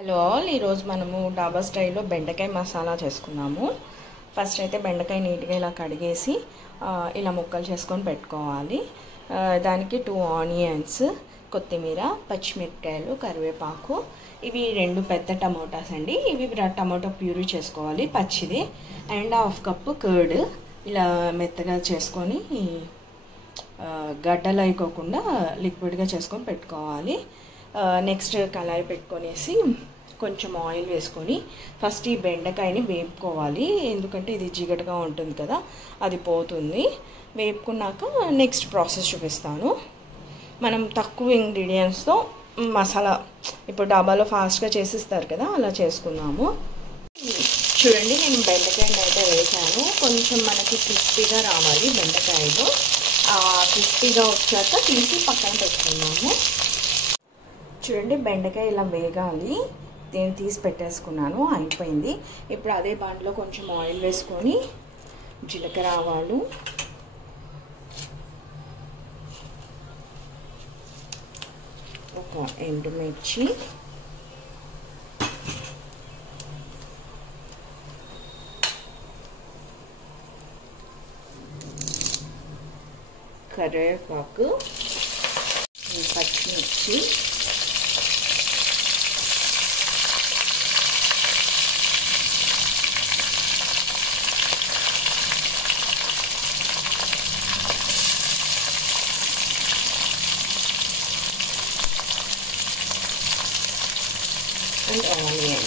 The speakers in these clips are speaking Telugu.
హలో ఆల్, ఈరోజు మనము డాబా స్టైల్లో బెండకాయ మసాలా చేసుకున్నాము. ఫస్ట్ అయితే బెండకాయ నీట్గా ఇలా కడిగేసి ఇలా ముక్కలు చేసుకొని పెట్టుకోవాలి. దానికి 2 ఆనియన్స్, కొత్తిమీర, పచ్చిమిరపకాయలు, కరివేపాకు, ఇవి 2 పెద్ద టమోటాస్ అండి. ఇవి టమాటో ప్యూరీ చేసుకోవాలి పచ్చిది. అండ్ 1/2 కప్పు కర్డ్ ఇలా మెత్తగా చేసుకొని గడ్డలు అయిపోకుండా లిక్విడ్గా చేసుకొని పెట్టుకోవాలి. నెక్స్ట్ కళాయి పెట్టుకొనేసి కొంచెం ఆయిల్ వేసుకొని ఫస్ట్ ఈ బెండకాయని వేపుకోవాలి. ఎందుకంటే ఇది జిగటగా ఉంటుంది కదా, అది పోతుంది. వేపుకున్నాక నెక్స్ట్ ప్రాసెస్ చూపిస్తాను. మనం తక్కువ ఇంగ్రీడియంట్స్తో మసాలా ఇప్పుడు డాబాలో ఫాస్ట్గా చేసిస్తారు కదా, అలా చేసుకున్నాము. చూడండి, నేను బెండకాయని అయితే వేసాను. కొంచెం మనకి క్రిస్పీగా రావాలి బెండకాయలు. క్రిస్పీగా వచ్చాక తీసి పక్కన పెట్టుకున్నాము. చూడండి, బెండకాయ ఇలా వేగాలి. దీన్ని తీసి పెట్టేసుకున్నాను, అయిపోయింది. ఇప్పుడు అదే బాండ్లో కొంచెం ఆయిల్ వేసుకొని జీలకర్ర, ఆవాలు, ఒక ఎండుమిర్చి, కరివేపాకు, పచ్చిమిర్చి, and onion.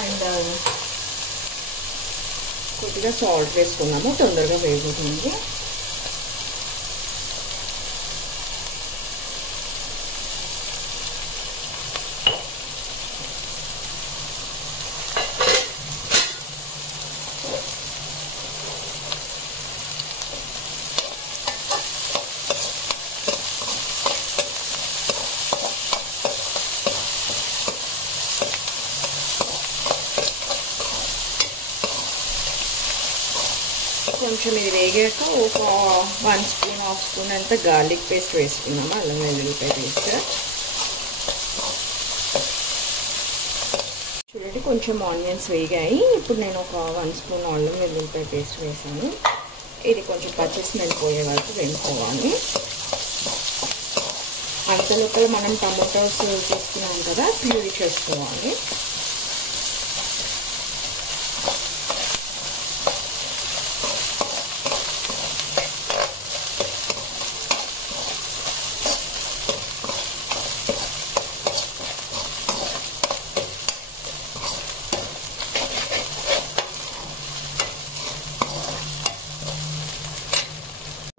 And కొద్దిగా సాల్ట్ వేసుకున్నాము, తొందరగా వేగుతుంది. కొంచెం ఇది వేగాక ఒక 1 స్పూన్, 1/2 స్పూన్ అంతా గార్లిక్ పేస్ట్ వేసుకున్నాము, అల్లం వెల్లుల్లిపాయ పేస్ట్. చూడండి, కొంచెం ఆనియన్స్ వేగాయి. ఇప్పుడు నేను ఒక 1 స్పూన్ అల్లం వెల్లుల్లిపాయ పేస్ట్ వేసాను. ఇది కొంచెం పచ్చి స్మెల్ పోయే వరకు వేసుకోవాలి. అంతలోపల మనం టమాటోస్ చేసుకున్నాం కదా, ప్యూరీ చేసుకోవాలి.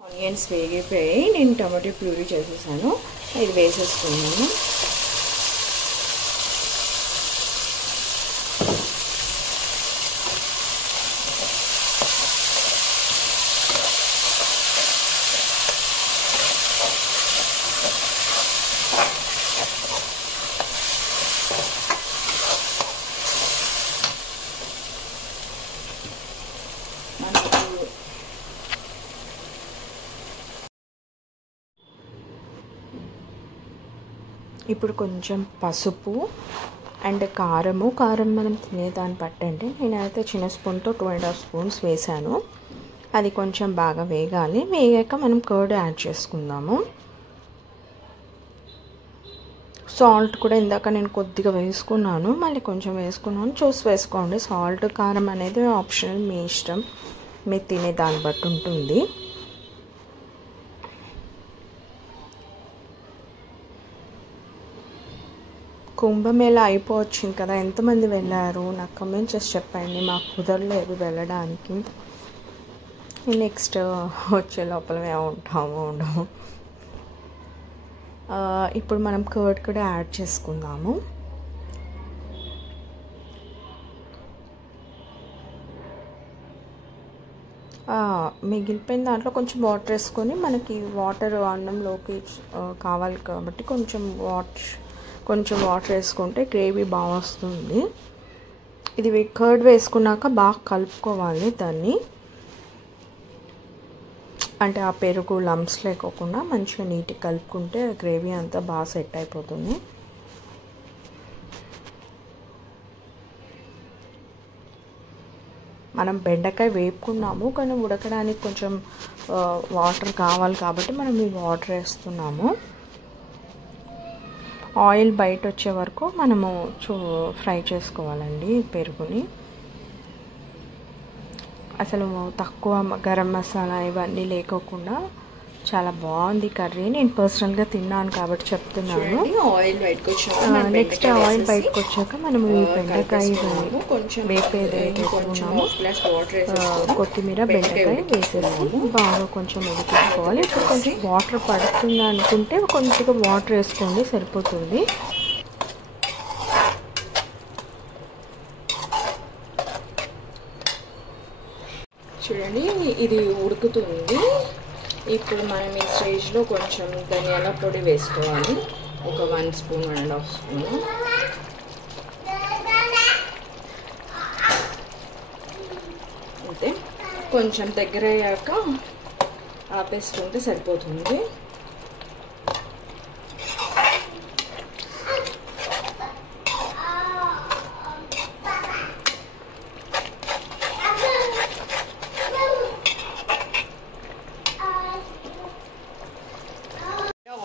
ఆనియన్స్ వేగిపోయాయి. నేను టమాటో ప్యూరీ చేసేసాను, ఇది వేసేసుకున్నాను. ఇప్పుడు కొంచెం పసుపు అండ్ కారం మనం తినేదాన్ని బట్టండి. నేనైతే చిన్న స్పూన్తో 2.5 స్పూన్స్ వేసాను. అది కొంచెం బాగా వేగాలి. వేగాక మనం కర్డ్ యాడ్ చేసుకుందాము. సాల్ట్ కూడా ఇందాక నేను కొద్దిగా వేసుకున్నాను, మళ్ళీ కొంచెం వేసుకున్నాను. చూసి వేసుకోండి. సాల్ట్, కారం అనేది ఆప్షనల్, మీ ఇష్టం, మీరు తినే దాన్ని బట్టి ఉంటుంది. కుంభమేళ అయిపోవచ్చింది కదా, ఎంతమంది వెళ్ళారు నాకు కమెంట్ చేసి చెప్పండి. మాకు కుదరలేదు వెళ్ళడానికి. నెక్స్ట్ వచ్చే లోపల మేము ఉండము. ఇప్పుడు మనం కర్డ్ కూడా యాడ్ చేసుకుందాము. మిగిలిపోయిన దాంట్లో కొంచెం వాటర్ వేసుకొని, మనకి వాటర్ అన్నంలోకి కావాలి కాబట్టి కొంచెం వాటర్ వేసుకుంటే గ్రేవీ బాగా వస్తుంది. ఇది కర్డ్ వేసుకున్నాక బాగా కలుపుకోవాలి దాన్ని, అంటే ఆ పెరుగు లంప్స్ లేకోకుండా మంచిగా నీట్గా కలుపుకుంటే గ్రేవీ అంతా బాగా సెట్ అయిపోతుంది. మనం బెండకాయ వేపుకున్నాము, కానీ ఉడకడానికి కొంచెం వాటర్ కావాలి కాబట్టి మనం ఈ వాటర్ వేస్తున్నాము. ఆయిల్ బయట వచ్చే వరకు మనము ఫ్రై చేసుకోవాలండి పెరుగుని. అసలు తక్కువ గరం మసాలా ఇవన్నీ లేకోకుండా చాలా బాగుంది కర్రీ. నేను పర్సనల్గా తిన్నాను కాబట్టి చెప్తున్నాను. నెక్స్ట్ ఆయిల్ బయటకు వచ్చాక మనం ఈ బెండకాయ వేపేది వేసుకున్నాము, కొత్తిమీర బెండకాయ వేసేసి బాగా కొంచెం ఉడికించుకోవాలి. ఇప్పుడు కొంచెం వాటర్ పడుతుంది అనుకుంటే కొంచెం వాటర్ వేసుకోండి, సరిపోతుంది. చూడండి ఇది ఉడుకుతుంది. ఇప్పుడు మనం ఈ స్టేజ్లో కొంచెం ధనియాల పొడి వేసుకోవాలి, ఒక 1 స్పూన్ 1.5 స్పూన్. అంతే, కొంచెం దగ్గర అయ్యాక ఆపేసుకుంటే సరిపోతుంది.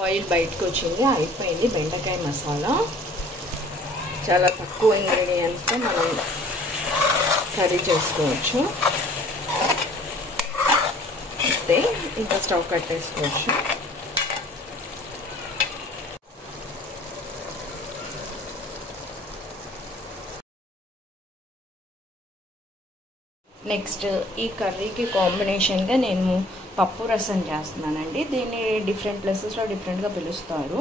ఆయిల్ బయటకు వచ్చింది, అయిపోయింది బెండకాయ మసాలా. చాలా తక్కువ ఇంగ్రీడియంట్స్తో మనం కర్రీ చేసుకోవచ్చు. అయితే ఇంకా స్టవ్ కట్టేసుకోవచ్చు. నెక్స్ట్ ఈ కర్రీకి కాంబినేషన్గా నేను పప్పు రసం చేస్తున్నానండి. దీన్ని డిఫరెంట్ ప్లేసెస్లో డిఫరెంట్గా పిలుస్తారు,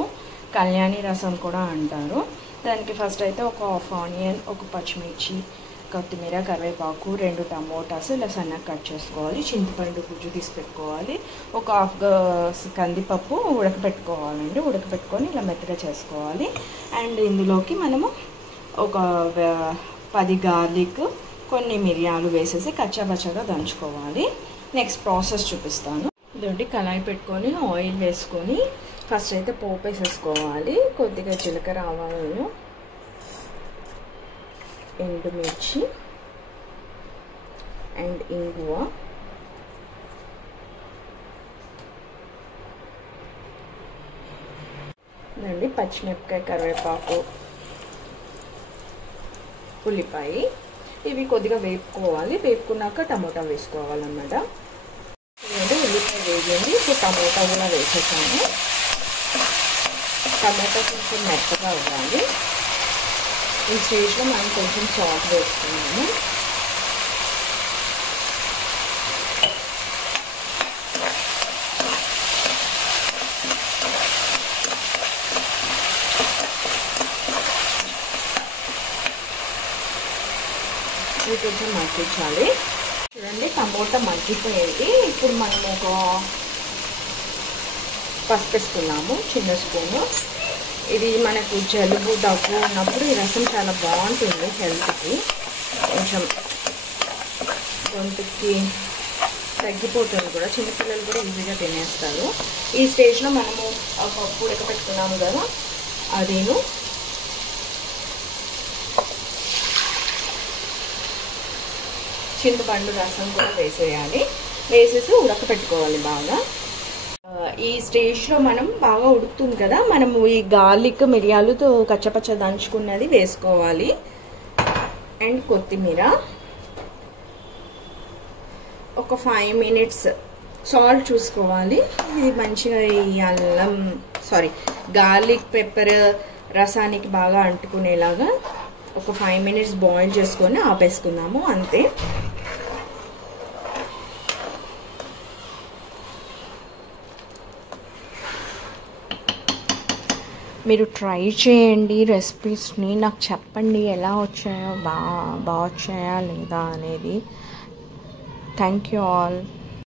కళ్యాణి రసం కూడా అంటారు. దానికి ఫస్ట్ అయితే ఒక 1/2 ఆనియన్, ఒక పచ్చిమిర్చి, కొత్తిమీర, కరివేపాకు, 2 టమోటాస్ ఇలా సన్నగా కట్ చేసుకోవాలి. చింతపండు గుజ్జు తీసి పెట్టుకోవాలి. ఒక 1/2 గ్లాస్ కందిపప్పు ఉడకపెట్టుకోవాలండి. ఉడకపెట్టుకొని ఇలా మెత్తగా చేసుకోవాలి. అండ్ ఇందులోకి మనము ఒక 10 గార్లిక్, కొన్ని మిరియాలు వేసేసి కచ్చాపచ్చాగా దంచుకోవాలి. నెక్స్ట్ ప్రాసెస్ చూపిస్తాను. ఇదండి, కళాయి పెట్టుకొని ఆయిల్ వేసుకొని ఫస్ట్ అయితే పోపు వేసేసుకోవాలి. కొద్దిగా జీలకర్ర, ఆవాలు, ఎండుమిర్చి అండ్ ఇంగువ, ఇదండి పచ్చిమిరపకాయ, కరివేపాకు, ఉల్లిపాయ, ఇవి కొద్దిగా వేపుకోవాలి. వేపుకున్నాక టమోటా వేసుకోవాలన్నమాట. ఇదండి ఉల్లిపాయ వేగింది, ఇప్పుడు టమోటా కూడా వేసేసాను. టమోటా కొంచెం మెత్తగా అవ్వాలి. ఈ స్టేజ్లో మనం కొంచెం సాల్ట్ వేసుకున్నాము. ఇది కొంచెం మగ్గించాలి. చూడండి టమోటా మగ్గిపోయింది. ఇప్పుడు మనం ఒక పసుపు వేసుకున్నాము, చిన్న స్పూను. ఇది మనకు జలుబు, దగ్గు ఉన్నప్పుడు ఈ రసం చాలా బాగుంటుంది హెల్త్కి. కొంచెం గొంతుకి తగ్గిపోతుంది కూడా, చిన్నపిల్లలు కూడా ఈజీగా తినేస్తారు. ఈ స్టేజ్లో మనము పప్పు ఉడకపెట్టుకున్నాము కదా, అదేను చింతపండు రసం కూడా వేసేయాలి. వేసేసి ఉడకపెట్టుకోవాలి బాగా. ఈ స్టేజ్లో మనం బాగా ఉడుకుతుంది కదా, మనము ఈ గార్లిక్, మిరియాలతో కచ్చపచ్చ దంచుకున్నది వేసుకోవాలి. అండ్ కొత్తిమీర, ఒక 5 మినిట్స్ సాల్ట్ చూసుకోవాలి. ఇది మంచిగా ఈ గార్లిక్ పెప్పర్ రసానికి బాగా అంటుకునేలాగా ఒక 5 మినిట్స్ బాయిల్ చేసుకొని ఆపేసుకుందాము, అంతే. మీరు ట్రై చేయండి రెసిపీస్ని, నాకు చెప్పండి ఎలా వచ్చాయో, బాగా వచ్చాయా లేదా అనేది. Thank you all.